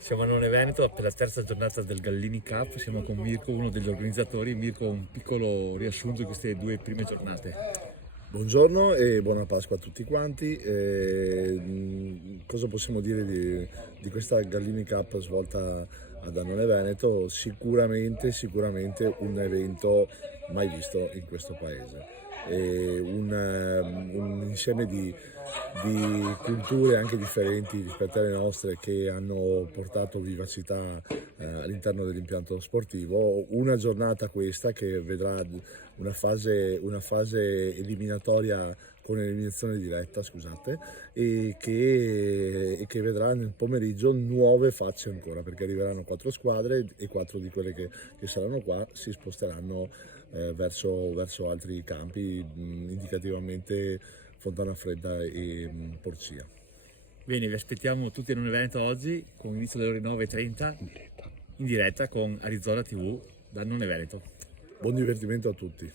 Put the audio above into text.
Siamo a None Veneto per la terza giornata del Gallini Cup, siamo con Mirko, uno degli organizzatori. Mirko, un piccolo riassunto di queste due prime giornate. Buongiorno e buona Pasqua a tutti quanti. Cosa possiamo dire di questa Gallini Cup svolta ad Annone Veneto? Sicuramente un evento mai visto in questo paese. Un insieme di culture anche differenti rispetto alle nostre che hanno portato vivacità all'interno dell'impianto sportivo. Una giornata questa che vedrà una fase eliminatoria con eliminazione diretta, scusate, e che vedrà nel pomeriggio nuove facce ancora, perché arriveranno 4 squadre e 4 di quelle che saranno qua si sposteranno verso altri campi, indicativamente Fontana Fredda e Porcia. Bene, vi aspettiamo tutti a None Veneto oggi, con inizio alle ore 9:30, in diretta con Arizona TV da None Veneto. Buon divertimento a tutti.